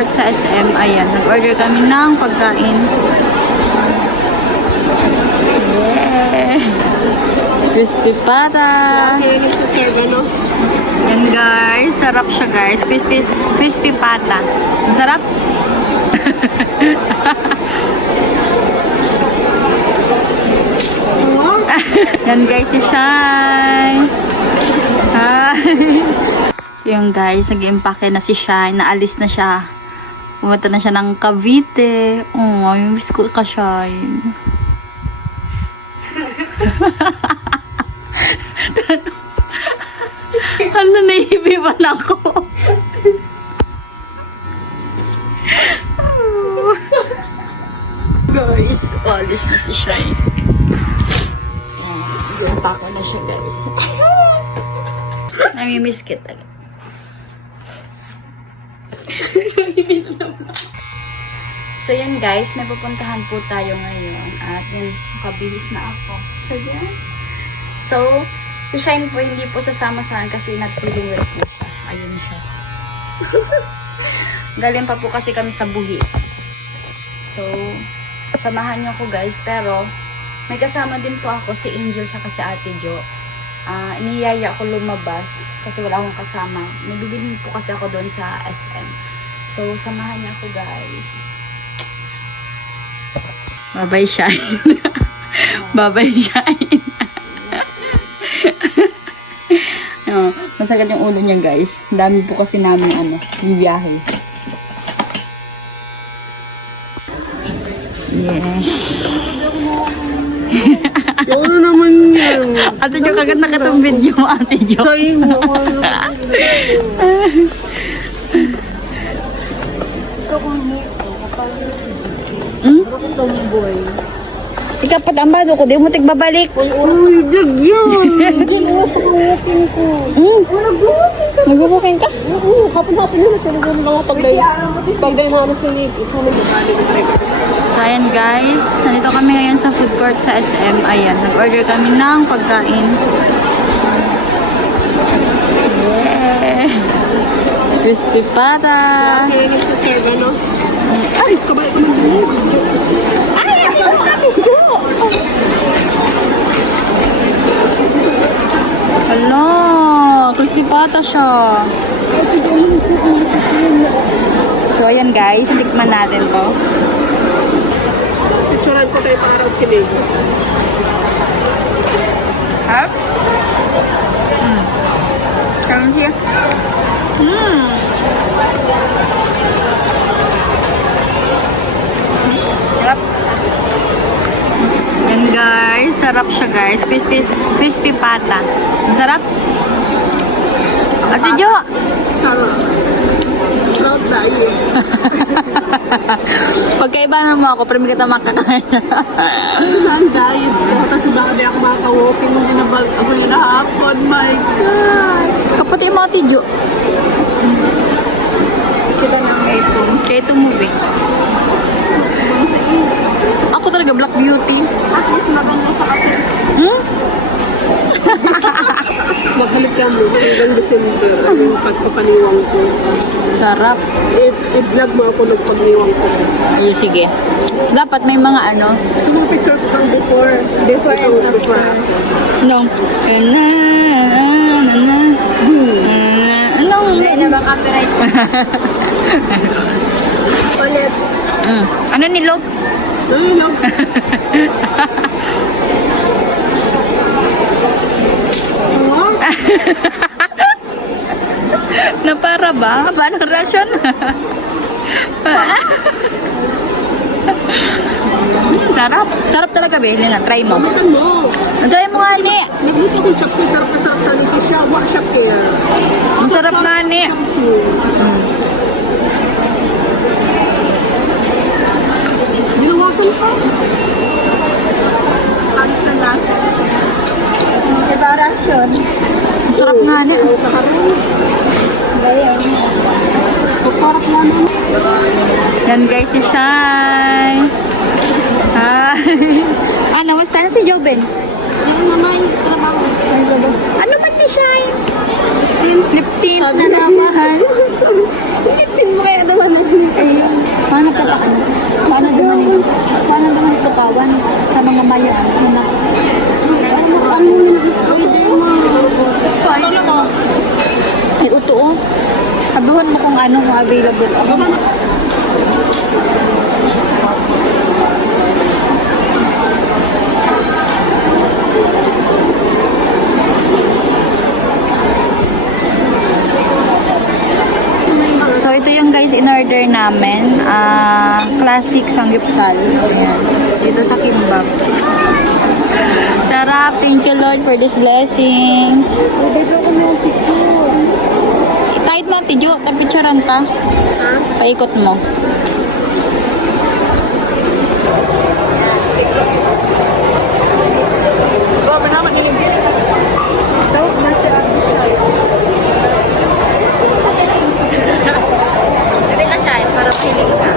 court sa SM. Ayan, nag-order kami ng pagkain. Yeah! Crispy pata! Okay, nagsaserve ano? Yan guys, sarap siya guys. Crispy pata. Ang sarap. Yan guys, si Shine. Hi. Yung guys, nag-impake na si Shine. Naalis na siya. Pumunta na siya ng Cavite. Oh, yung miss ko ka, Shine. Hala, naiibiban ako. Guys, alis na si Shine. Impake na siya guys. Namimiss kita. So yan guys, may pupuntahan po tayo ngayon. At yun, kabihis na ako. So yan. So, si Shine po hindi po sasama sa akin kasi not feeling well po siya. Ayun siya. Galing pa po kasi kami sa buhi. So, samahan niyo ko guys. Pero, may kasama din po ako si Angel sa si Ate Jo. Iniyaya ako lumabas kasi wala akong kasama. Nabibilhin po kasi ako doon sa SM. So, samahan niyo ako guys. Bye-bye, Shine. Bye-bye, Shine. Masagad yung ulo niya guys. Dami po kasi namin yung biyahe. Yeah. Ano naman yan? Ate Jo, kagad na katong video mo, Ate Jo. Sa'yo mo. Tomboy. Ikapat ang bado ko, di mo tigbabalik. Uy, vlog yan. Ginawa sa kawakin ko. Nag-booking ka? Oo, hapon-hapon yun. Sinagot lang ako pagday na ano sa nipis. So ayan guys, nandito kami ngayon sa food court sa SM. Ayan, nag-order kami ng pagkain. Yeah! Crispy pata! Okay, nagsaserve ano? Ay, kabay ko ng buhok. Ay! Hala! Crispy pata siya. So ayan guys, tikman natin to. Picturean ko kayo para kinig. Harap? Karon siya. Sarap. Yan guys, sarap siya guys. Crispy pata. Ang sarap. Ate Jo! Tara. Proud na yun. Pagkaibanan mo ako, pero may kita makakain. Saan diet ko? Tapos dami ako makaka-walking nung dinabag ako nila hapon. My God! Kaputi mo, Ate Jo. Kita ng iPhone. Kaya ito movie. Ako talaga, Black Beauty. At least maganda sa kasis. Maghalik ka mo hanggang December. Yung pagpapaniwang ko. Sarap. I-vlog mo ako nung pagniwang ko. Sige. Dapat may mga So, mga picture ko kang before and after. No. Anong? Hindi na ba copyright? Ulit. Ano nilog? Ano lang? Na para ba? Paano rasyon? Sarap. Sarap talaga, be. Lina, try mo. Kamutan mo. Try mo nga, ni. Nagluto akong chapsi. Sarap na sarap sa nito siya. Wa siya kaya. Masarap nga, ni. Binawasan ka. Kahit na lasa. Diba rasyon? Masarap nga, ni. Bayan. Masarap naman. Yan, guys, si Shine. Hi. Namusta na si Joben? Ano naman trabaho? Ano ba ni Shine? Lip tint na naman. Liptin mo kaya naman. ano kung available. So, ito yung guys in-order namin. Classic samgyupsal. Ayan. Dito sa Kimbap. Sarap. Thank you Lord for this blessing. Type mo, Tijo. Tapicturean ta. Paikot mo. Hindi ka siya. Para feeling ka.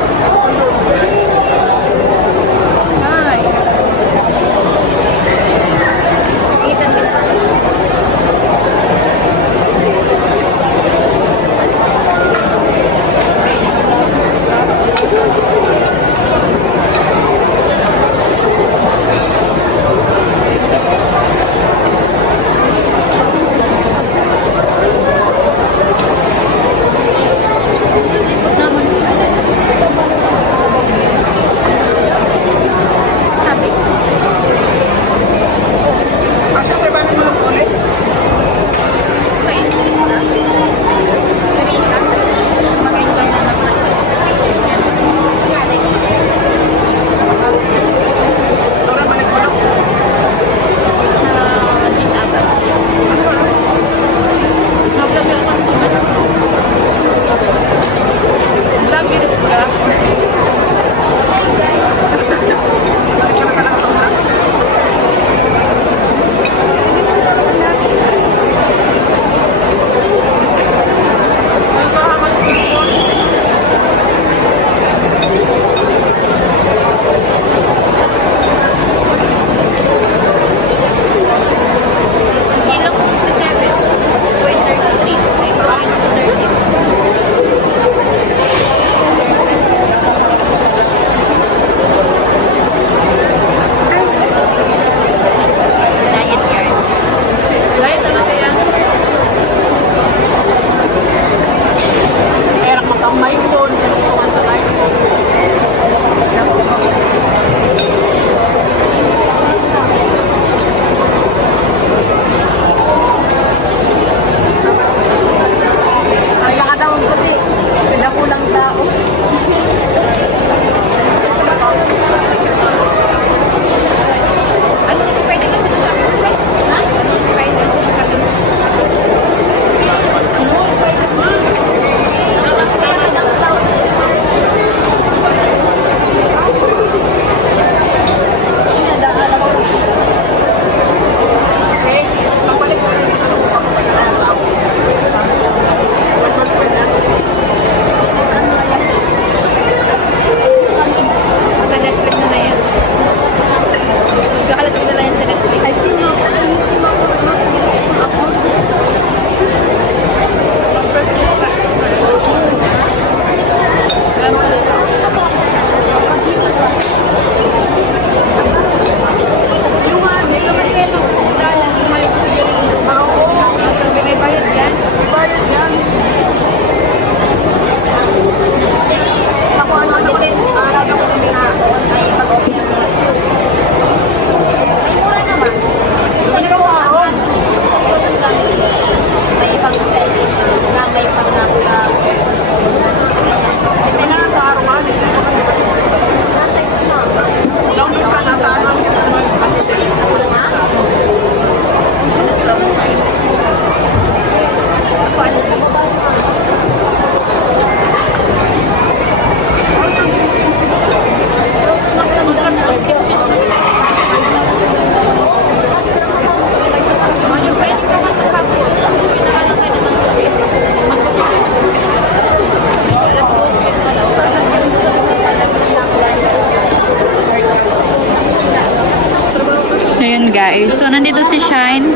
guys. So, nandito si Shine.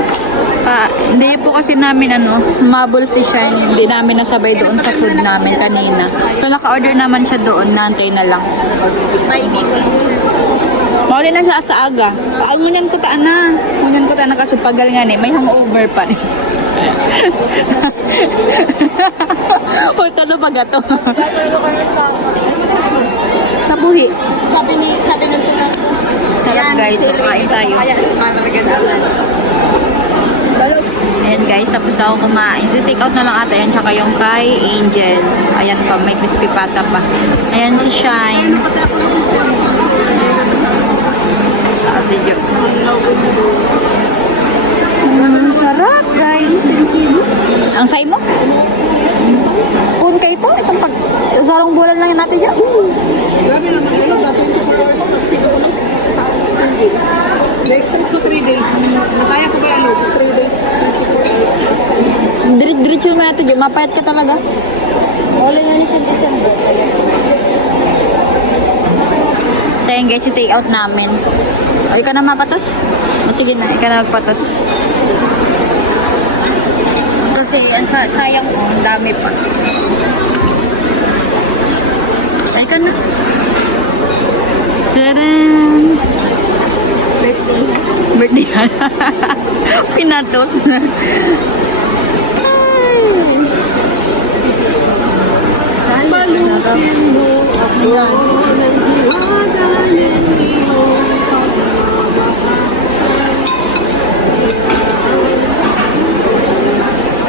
Hindi po kasi namin mabol si Shine. Hindi namin nasabay doon sa food namin kanina. So, naka-order naman siya doon. Nantay na lang. Mauli na siya sa aga. Ngunyan ko taan na. Ngunyan ko taan na kasupagal nga ni. May hangover pa ni. Uy, kano ba gato? Sa buhi. Sabi ng tulang ko. Sarap guys, so kain tayo. Ayan guys, tapos na ako kumain. Take out na lang ata yan, tsaka yung kay Angel. Ayan pa, may crispy pata pa. Ayan si Shine. Ate Jo. Ang sarap guys. Ang say mo? Kun kayo po. Itong pag sarong bulan lang natin dyan. Grabe naman yun. Dati yung 4 hours plastic ako. Next trip ko 3 days. Nakaya ko ba ano? 3 days. Dirit-dirit yung natin dyan. Mapayat ka talaga. Wala yun sa December. So yun guys, i-take out namin. O, ikaw na mapatos? O, sige na, ikaw na magpatos. Kasi, sayang ko, ang dami pa. Ay, ikaw na. Tadaan! Birthday. Birthday yan. Pinatos. Palukin mo ako.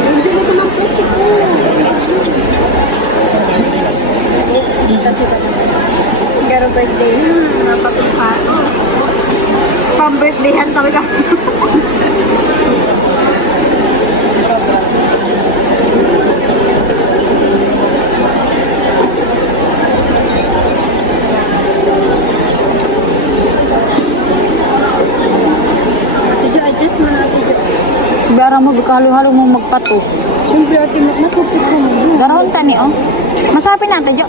Hindi mo ko ng plastic ko. Garo birthday. Napapos pa. Pang-birthdayhan talaga. Adjust mo na ate. Bara mo, halo-halo mo magpatos. Siyempre ate, masupit ko mo. Daron tani, oh. Masapin natin, Jo.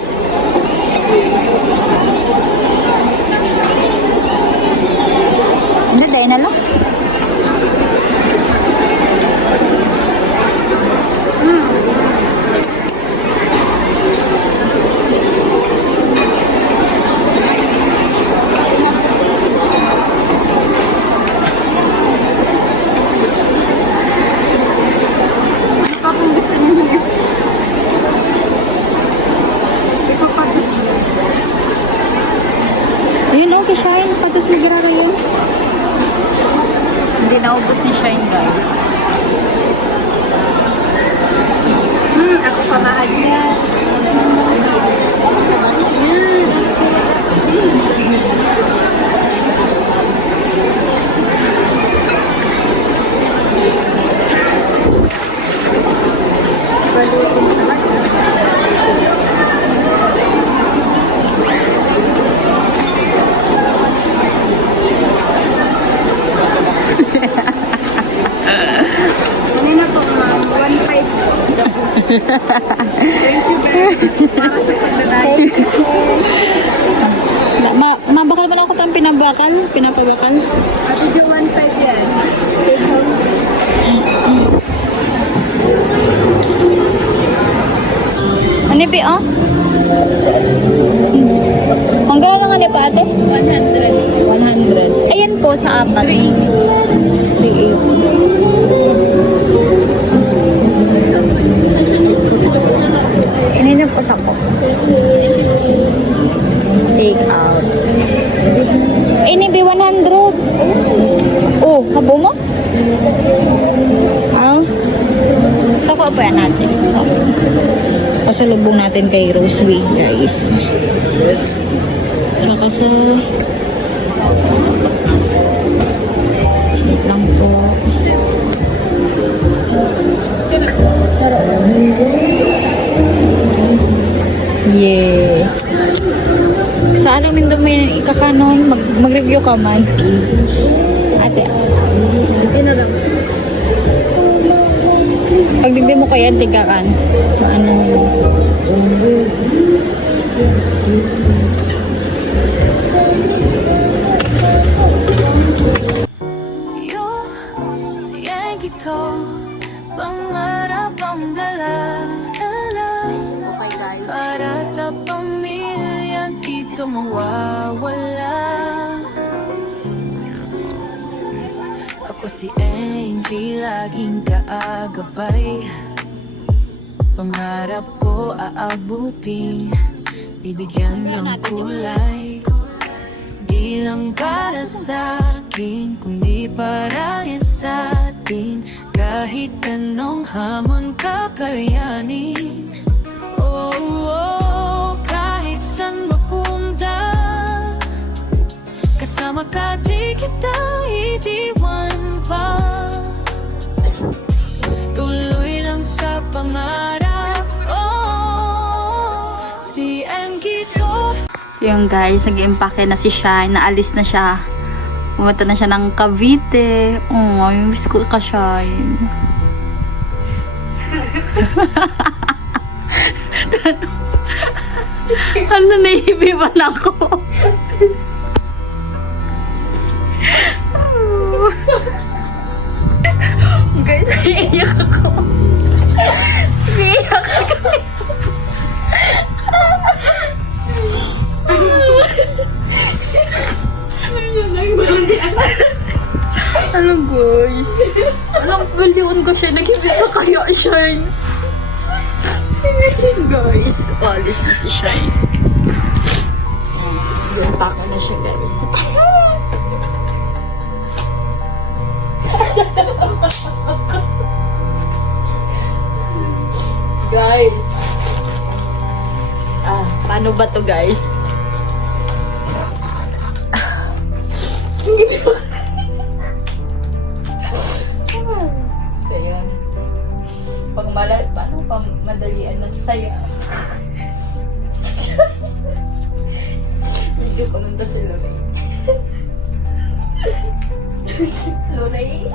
Hindi, dahil na lang. Pa kung gusto niya niya. Ipapatos. Ayun, okay, Shine. Patos mo ginara yun. Hindi naubos ni Shine, guys. Ako pamahal niya. Kanina po, ma'am. 1.5. Thank you, babe. Para sa pagdadaya. Mabakal mo na ako itong pinapabakal. Ate Jo, 1.5 yan. Take home. Ano yung oh? Hanggang lang ano pa ate? 100. 100. Ayan po sa apat. 380. Ini po sa ko. Take out. Ini be 100. Oh, habo mo? Ah. Sako pa yan natin. Sako. Pasalubong natin kay Roseway, guys. Saka sa... Wait lang po. Yeah. Sa ano min may ikakanon, mag-review ka man. Ate. Pag digdi mo kaya tigakan. Ano? Siya gito, pangarap ang dala-dala. Okay guys. Para sa pamilya, dito mawawala. ko si Angie, laging kaagabay. Pangarap ko aabutin, bibigyan ng kulay. Di lang para sa akin, kundi para sa atin. Kahit anong hamon kakayanin. Oh, oh, kahit saan mapunta, kasama ka di kita itiwan pa. Tuloy lang sa pangarap. Oh, si Angie to. Yung guys, nag-impake na si Shine. Naalis na siya. Pumunta na siya ng Cavite. Oh, yung miss ko ka, Shine. Ano, naiibiban ako. Guys, naiiyak ako. Naiiyak ako. Ano guys? Anong baliwan ko siya? Nag-ibig ka kaya, Shine? Guys, alis na si Shine. Baka na siya, guys. Guys. Paano ba to, guys? So, yan. Paano pang madalian ng saya? Medyo ko nung si Lorey. Lorey?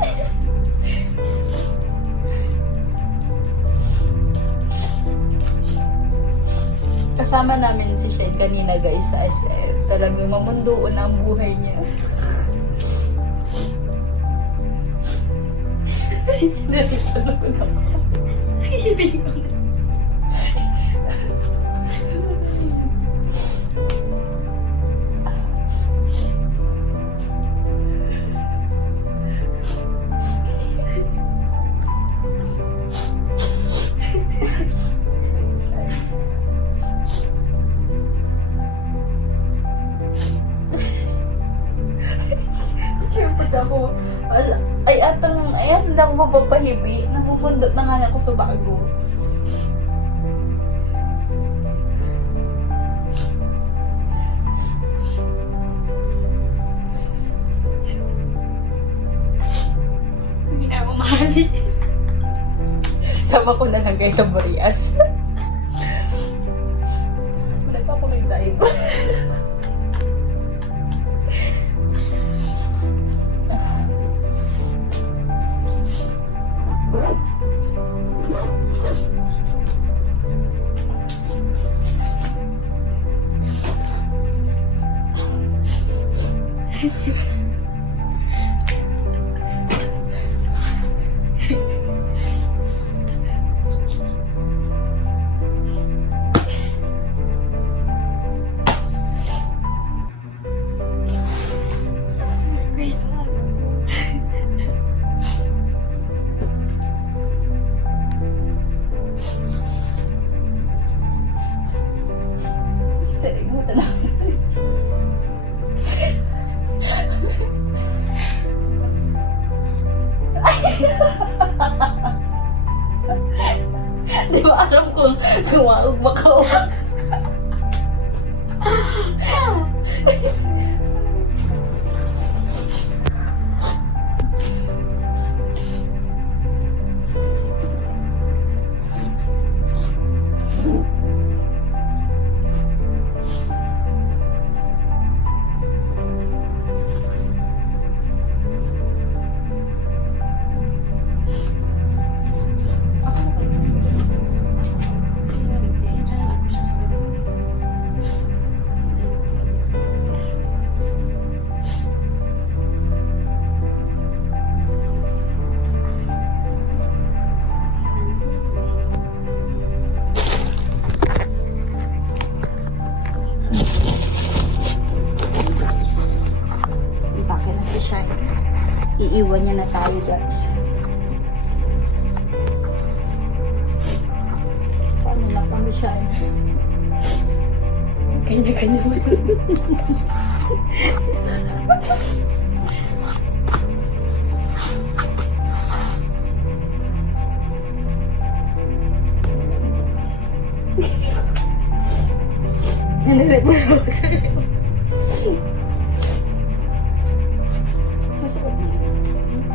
Kasama namin si Shane kanina guys sa SF. Talagang mamundoon ang buhay niya. Sinalitan ko na ako. Ibig ko na. Ako, ay hindi ako mapapahibi. Napupundot na nga ako sa bago. Hindi na ako mahali. Sama ko na lang guys sa Borias. Wala pa ako nag-dive. Salimutan na. Di ba alam kung tumaog makawa? iiwan niya na tayo, guys. Paano na kami siya? Kanya-kanya mo. Nalilipur ako sa'yo. Nasuot mo.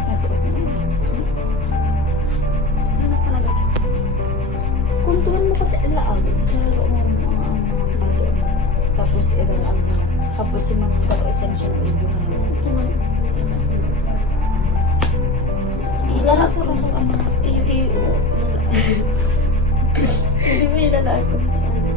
Nasuot mo. Ano pa nagkakita? Kuntuhan mo pati ilaag. Sa laro mo mga klaro. Tapos ilaag mo. Tapos yung mga essential oil mo. Ilalas mo lang ang mga iyo. Hindi mo ilalag ko sa ano.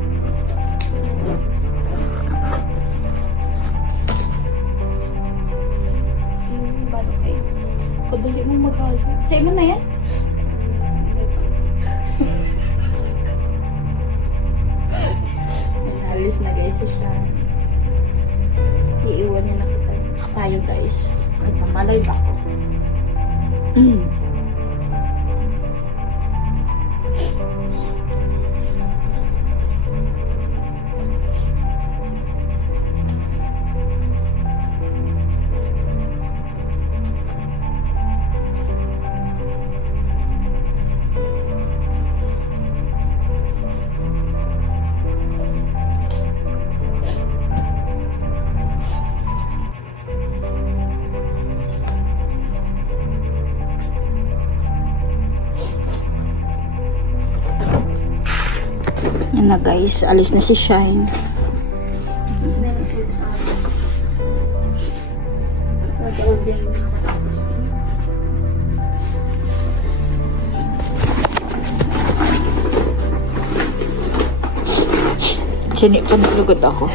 Padali mong maghalo. Sa'yo mo na yan? Inalis na guys siya. Iiwan niya na kita. Tayo guys. Ay, pamalay ba ako? Yan na guys, alis na si Shine. Sini po nalugod ako.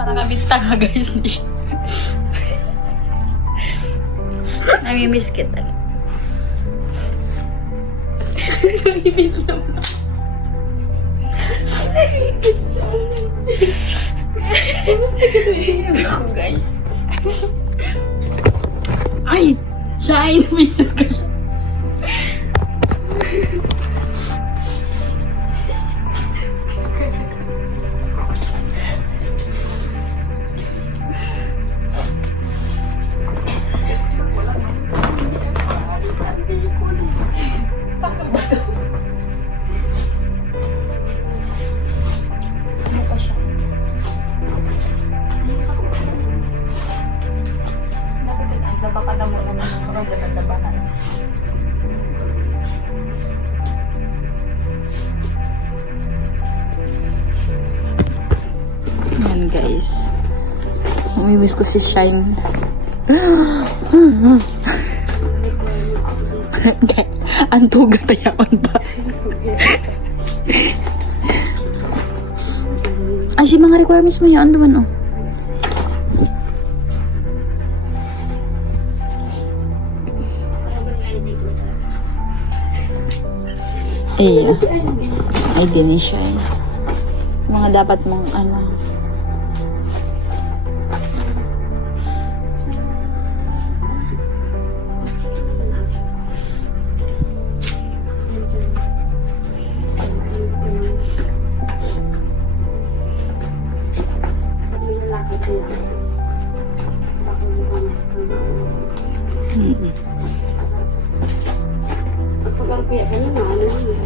Parang kami tanga guys ni siya. Namimiss kita. Gusto kita yung ako guys. Ay! Shine! Miss ka siya. Baka na muna ng mga ganda-dabanan. Yan guys. Umimiss ko si Shine. Ang tuga tayaon ba? Ay, si mga requirements mo yan. Anduman oh. Iya. ID ni siya. Mga dapat mong ano. Pag ang kaya ka niya, maano niya.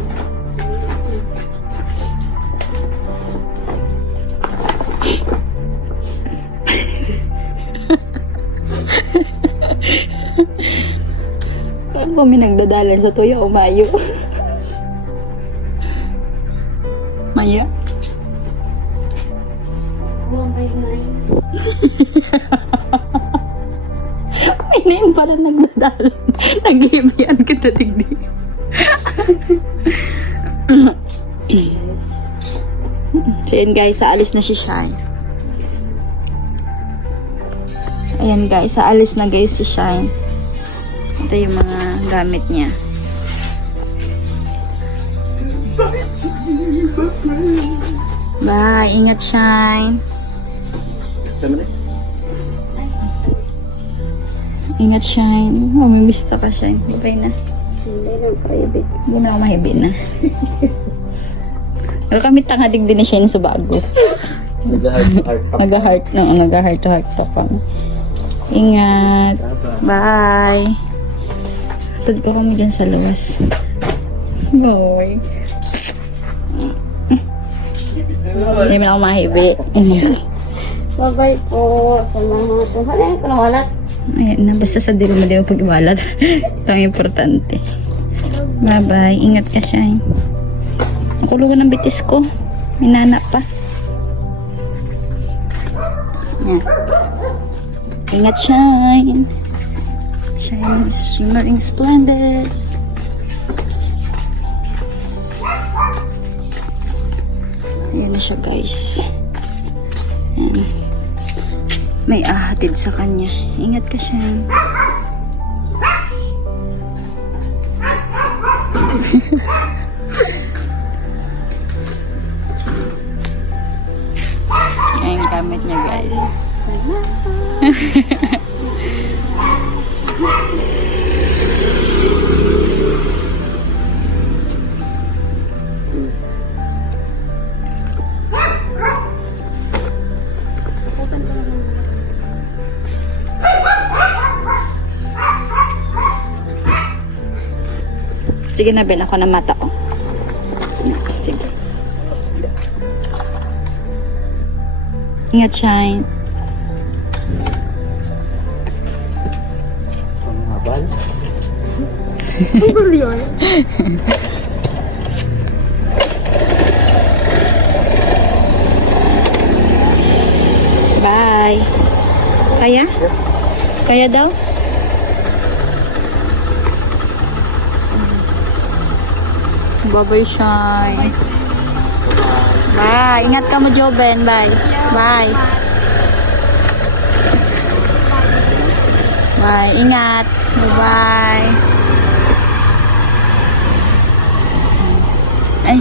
Saan ba may nagdadalan sa tuya o mayo? Maya? May nine. May nain pala nagdadalan. Nag-ibian kita digdi. So yun guys, aalis na si Shine. Ayan guys, aalis na guys si Shine. Ito yung mga gamit niya. Bye. Ingat, Shine. Ingat, Shine. Mamimiss ka, Shine. Bye na. Hindi na ako mahibi na. Pero kami tangadig din ni Shine sa bago. Nag-heart to heart to kami. Ingat. Bye. Tutod ko kami dyan sa luwas. Boy. Hindi mo na ako mahibi. Bye-bye po. Salamat. Halayin ko na walat. Ayan na, basta sa dilo mo di mo pag-iwalat. Ito ang importante. Bye-bye. Ingat ka, Shine. Nakulungan ng bitis ko. Minana pa. Yan. Ingat, Shine. Shine is shimmering splendid. Ayan na siya, guys. Ayan. May ahatid sa kanya. Ingat ka, Shine. Ayan yung gamit niya, guys. Sige na, Ben. Ako na mata ko. Sige. Ingat, Shine. Bye. Kaya? Kaya daw? Bye-bye, Shine. Bye. Ingat ka mo, Joben. Bye. Bye. Bye. Ingat. Bye-bye. Ay.